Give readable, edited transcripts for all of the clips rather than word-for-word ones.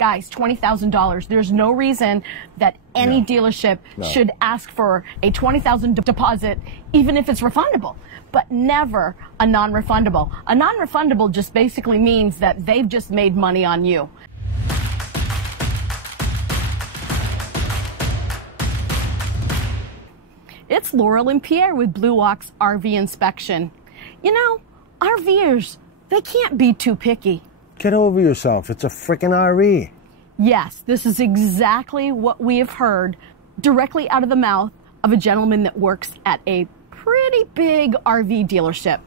Guys, $20,000. There's no reason that any dealership should ask for a $20,000 deposit, even if it's refundable, but never a non-refundable. A non-refundable just basically means that they've just made money on you. It's Laurel and Pierre with Blue Ox RV Inspection. You know, RVers, they can't be too picky. Get over yourself. It's a frickin' RV. Yes, this is exactly what we have heard directly out of the mouth of a gentleman that works at a pretty big RV dealership.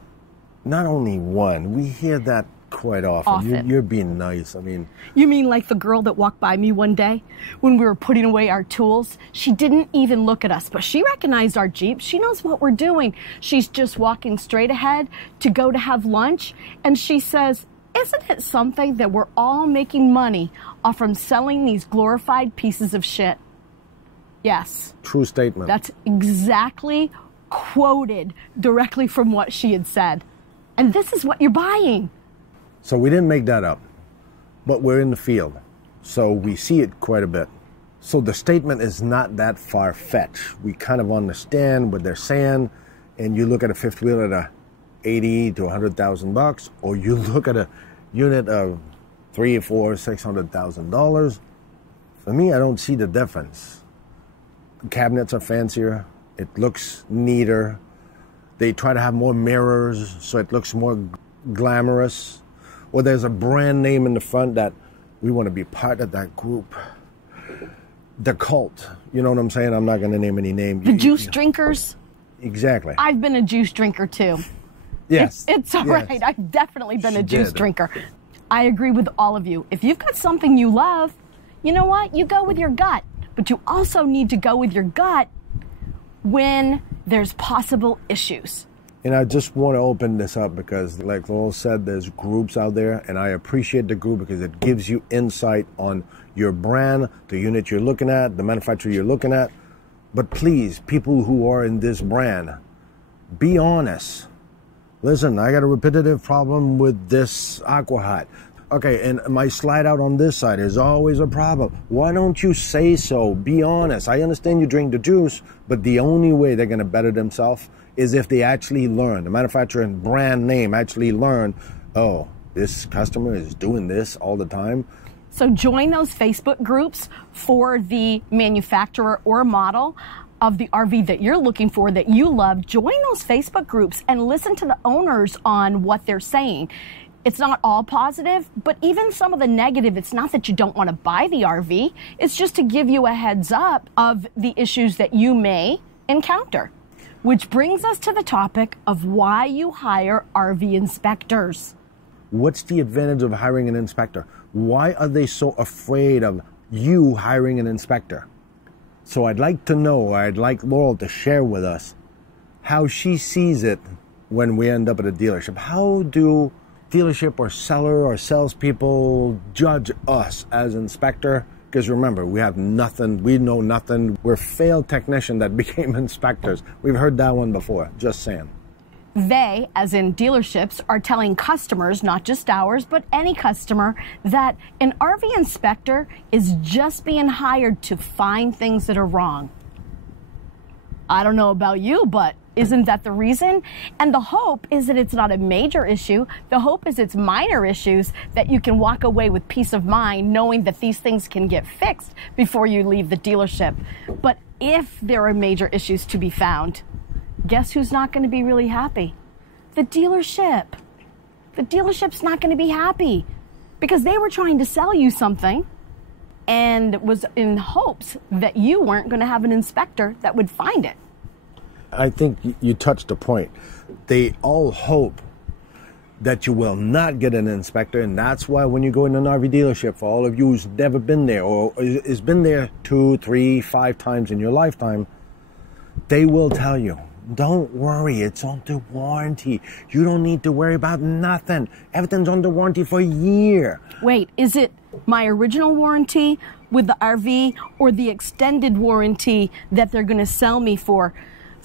Not only one, we hear that quite often. You're being nice. I mean... You mean like the girl that walked by me one day when we were putting away our tools? She didn't even look at us, but she recognized our Jeep. She knows what we're doing. She's just walking straight ahead to go to have lunch, and she says, "Isn't it something that we're all making money off from selling these glorified pieces of shit?" Yes. True statement. That's exactly quoted directly from what she had said. And this is what you're buying. So we didn't make that up, but we're in the field, so we see it quite a bit. So the statement is not that far-fetched. We kind of understand what they're saying, and you look at a fifth wheel at a $80,000 to $100,000, or you look at a unit of $300,000, $400,000, $600,000. For me, I don't see the difference. The cabinets are fancier. It looks neater. They try to have more mirrors, so it looks more glamorous. Or there's a brand name in the front that we want to be part of that group. The cult. You know what I'm saying? I'm not going to name any name. The juice drinkers? Exactly. I've been a juice drinker too. Yes. It's all right. I've definitely been a juice drinker. I agree with all of you. If you've got something you love, you know what? You go with your gut. But you also need to go with your gut when there's possible issues. And I just want to open this up because, like Laurel said, there's groups out there, and I appreciate the group because it gives you insight on your brand, the unit you're looking at, the manufacturer you're looking at. But please, people who are in this brand, be honest. Listen, I got a repetitive problem with this Aqua. Okay, and my slide out on this side is always a problem. Why don't you say so? Be honest. I understand you drink the juice, but the only way they're going to better themselves is if they actually learn, the manufacturer and brand name actually learn, oh, this customer is doing this all the time. So join those Facebook groups for the manufacturer or model of the RV that you're looking for, that you love. Join those Facebook groups and listen to the owners on what they're saying. It's not all positive, but even some of the negative, it's not that you don't want to buy the RV. It's just to give you a heads up of the issues that you may encounter. Which brings us to the topic of why you hire RV inspectors. What's the advantage of hiring an inspector? Why are they so afraid of you hiring an inspector? So I'd like to know, I'd like Laurel to share with us how she sees it when we end up at a dealership. How do dealership or seller or salespeople judge us as inspector? Because remember, we have nothing, we know nothing. We're failed technicians that became inspectors. We've heard that one before, just saying. They, as in dealerships, are telling customers, not just ours, but any customer, that an RV inspector is just being hired to find things that are wrong. I don't know about you, but isn't that the reason? And the hope is that it's not a major issue. The hope is it's minor issues that you can walk away with peace of mind knowing that these things can get fixed before you leave the dealership. But if there are major issues to be found, guess who's not going to be really happy? The dealership. The dealership's not going to be happy because they were trying to sell you something and was in hopes that you weren't going to have an inspector that would find it. I think you touched a point. They all hope that you will not get an inspector, and that's why when you go in an RV dealership, for all of you who's never been there or has been there 2, 3, 5 times in your lifetime, they will tell you, don't worry, it's under warranty. You don't need to worry about nothing. Everything's under warranty for a year. Wait, is it my original warranty with the RV or the extended warranty that they're going to sell me for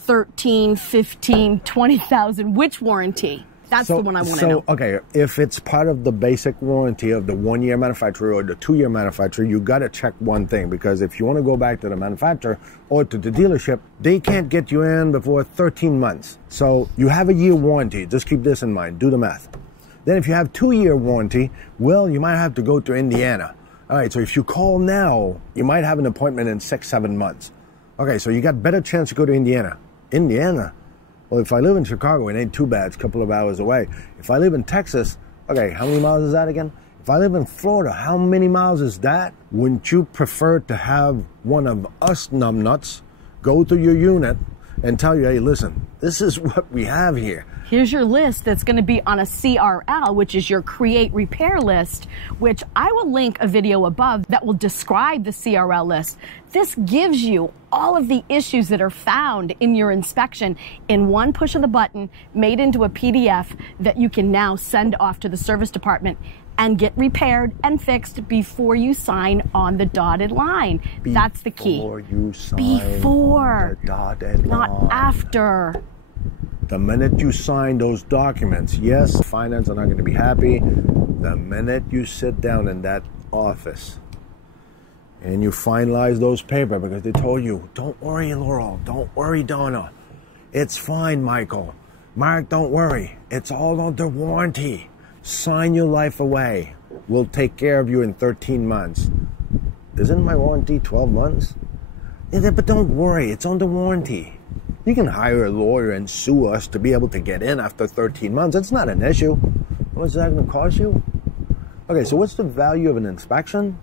$13,000, $15,000, $20,000? Which warranty? That's the one I want to know. Okay, if it's part of the basic warranty of the 1-year manufacturer or the 2-year manufacturer, you got to check one thing, because if you want to go back to the manufacturer or to the dealership, they can't get you in before 13 months. So you have a year warranty. Just keep this in mind. Do the math. Then if you have 2-year warranty, well, you might have to go to Indiana. All right, so if you call now, you might have an appointment in 6-7 months. Okay, so you got better chance to go to Indiana. Indiana? Well, if I live in Chicago, it ain't too bad. It's a couple of hours away. If I live in Texas, okay, how many miles is that again? If I live in Florida, how many miles is that? Wouldn't you prefer to have one of us numbnuts go to your unit and tell you, hey, listen, this is what we have here. Here's your list that's going to be on a CRL, which is your create repair list, which I will link a video above that will describe the CRL list. This gives you all of the issues that are found in your inspection in one push of the button, made into a PDF that you can now send off to the service department and get repaired and fixed before you sign on the dotted line. That's the key. Before you sign before, on the dotted line. Not after. The minute you sign those documents, yes, finance are not going to be happy. The minute you sit down in that office and you finalize those papers, because they told you, don't worry, Laurel, don't worry, Donna. It's fine, Michael. Mark, don't worry. It's all under warranty. Sign your life away. We'll take care of you in 13 months. Isn't my warranty 12 months? Yeah, but don't worry, it's under warranty. You can hire a lawyer and sue us to be able to get in after 13 months. It's not an issue. What's that going to cost you? Okay, so what's the value of an inspection?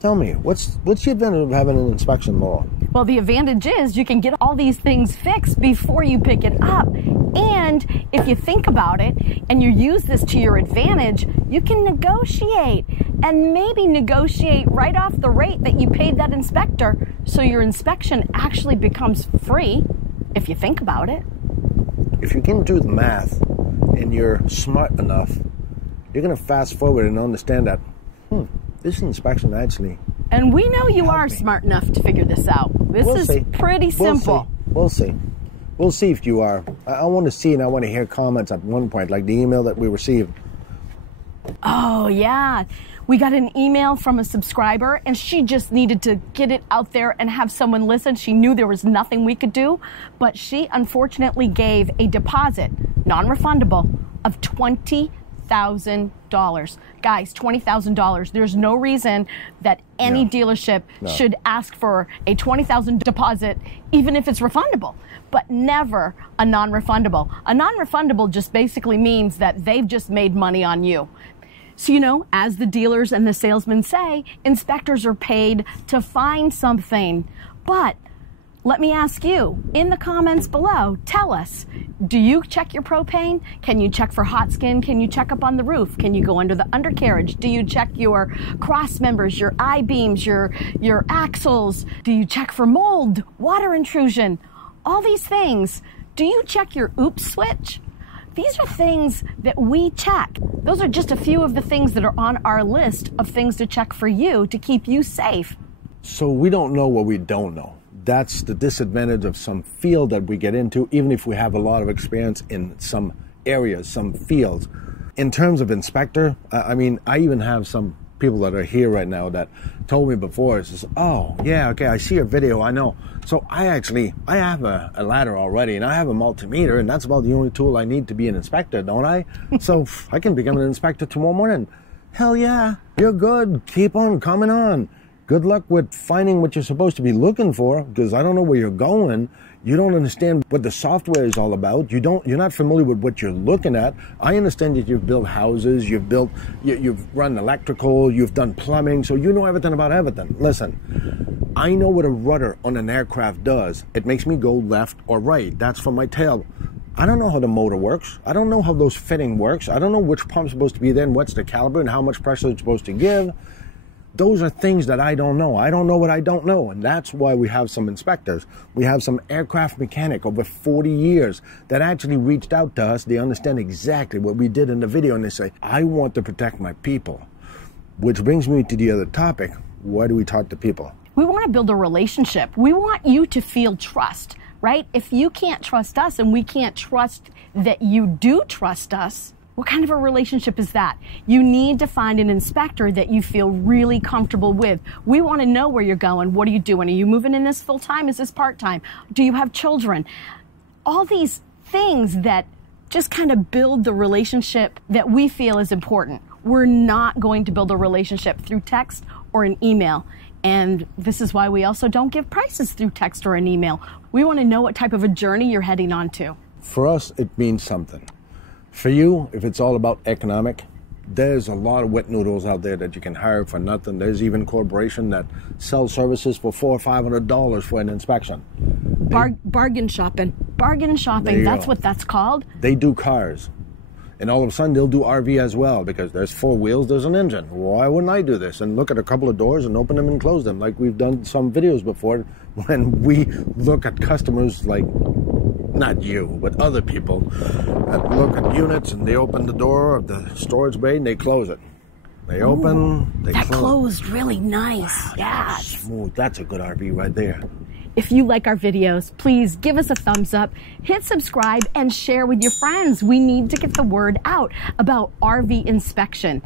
Tell me, what's the advantage of having an inspection, Laurel? Well, the advantage is you can get all these things fixed before you pick it up. And if you think about it and you use this to your advantage, you can negotiate and maybe negotiate right off the rate that you paid that inspector, so your inspection actually becomes free if you think about it. If you can do the math and you're smart enough, you're going to fast forward and understand that, this inspection actually... And we know you are smart enough to figure this out. This is pretty simple. We'll see. We'll see if you are. I want to see, and I want to hear comments at one point, like the email that we received. Oh, yeah. We got an email from a subscriber, and she just needed to get it out there and have someone listen. She knew there was nothing we could do, but she unfortunately gave a deposit, non-refundable, of $20,000. Guys, $20,000. There's no reason that any dealership should ask for a $20,000 deposit, even if it's refundable, but never a non-refundable. A non-refundable just basically means that they've just made money on you. So, you know, as the dealers and the salesmen say, inspectors are paid to find something. But let me ask you, in the comments below, tell us, do you check your propane? Can you check for hot skin? Can you check up on the roof? Can you go under the undercarriage? Do you check your cross members, your I-beams, your axles? Do you check for mold, water intrusion? All these things. Do you check your oops switch? These are things that we check. Those are just a few of the things that are on our list of things to check for you to keep you safe. So we don't know what we don't know. That's the disadvantage of some field that we get into, even if we have a lot of experience in some areas, some fields. In terms of inspector, I mean, I even have some people that are here right now that told me before, says, oh, yeah, okay, I see your video, I know. So I have a ladder already, and I have a multimeter, and that's about the only tool I need to be an inspector, don't I? So I can become an inspector tomorrow morning. Hell yeah, you're good. Keep on coming on. Good luck with finding what you're supposed to be looking for, because I don't know where you're going. You don't understand what the software is all about. You're not familiar with what you're looking at. I understand that you've built houses, you've run electrical, you've done plumbing, so you know everything about everything. Listen, I know what a rudder on an aircraft does. It makes me go left or right. That's for my tail. I don't know how the motor works. I don't know how those fitting works. I don't know which pump's supposed to be there and what's the caliber and how much pressure it's supposed to give. Those are things that I don't know. I don't know what I don't know, and that's why we have some inspectors. We have some aircraft mechanic over 40 years that actually reached out to us. They understand exactly what we did in the video, and they say, I want to protect my people. Which brings me to the other topic. Why do we talk to people? We want to build a relationship. We want you to feel trust. right? If you can't trust us and we can't trust that you do trust us, what kind of a relationship is that? You need to find an inspector that you feel really comfortable with. We want to know where you're going. What are you doing? Are you moving in this full time? Is this part time? Do you have children? All these things that just kind of build the relationship that we feel is important. We're not going to build a relationship through text or an email. And this is why we also don't give prices through text or an email. We want to know what type of a journey you're heading on to. For us, it means something. For you, if it's all about economic, there's a lot of wet noodles out there that you can hire for nothing. There's even corporation that sell services for $400 or $500 for an inspection. Bargain shopping. Bargain shopping. That's what that's called. They do cars. And all of a sudden, they'll do RV as well because there's 4 wheels, there's an engine. Why wouldn't I do this? And look at a couple of doors and open them and close them like we've done some videos before when we look at customers like, not you, but other people that look at units and they open the door of the storage bay and they close it. They open, they close. That closed really nice. Wow, Yeah. Smooth. That's a good RV right there. If you like our videos, please give us a thumbs up, hit subscribe, and share with your friends. We need to get the word out about RV inspection.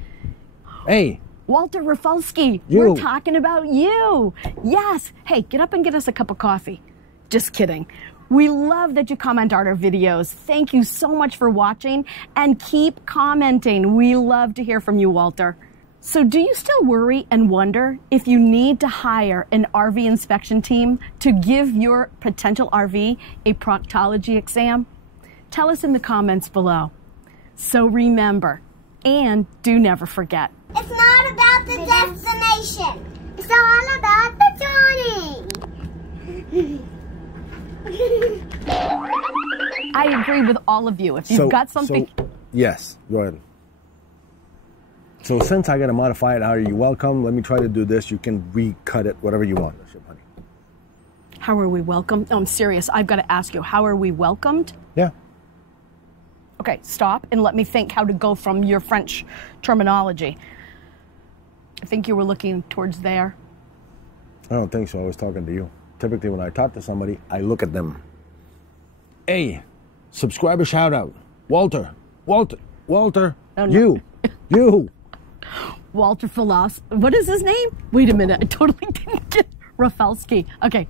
Hey. Walter Rafalski, you. We're talking about you. Yes. Hey, get up and get us a cup of coffee. Just kidding. We love that you comment on our videos. Thank you so much for watching, and keep commenting. We love to hear from you, Walter. So do you still worry and wonder if you need to hire an RV inspection team to give your potential RV a proctology exam? Tell us in the comments below. So remember, and do never forget. It's not about the destination. It's all about the journey. I agree with all of you. If you've got something... Yes, go ahead. So since I got to modify it, how are you welcome? Let me try to do this. You can recut it, whatever you want. Honey. How are we welcomed? No, I'm serious. I've got to ask you, how are we welcomed? Yeah. Okay, stop and let me think how to go from your French terminology. I think you were looking towards there. I don't think so. I was talking to you. Typically, when I talk to somebody, I look at them. Hey, subscriber shout out. Walter. Oh, no. You. Walter Philos. What is his name? Wait a minute. I totally didn't get Rafalski. Okay.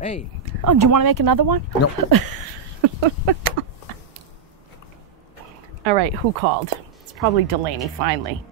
Hey. Oh, do you want to make another one? No. All right. Who called? It's probably Delaney, finally.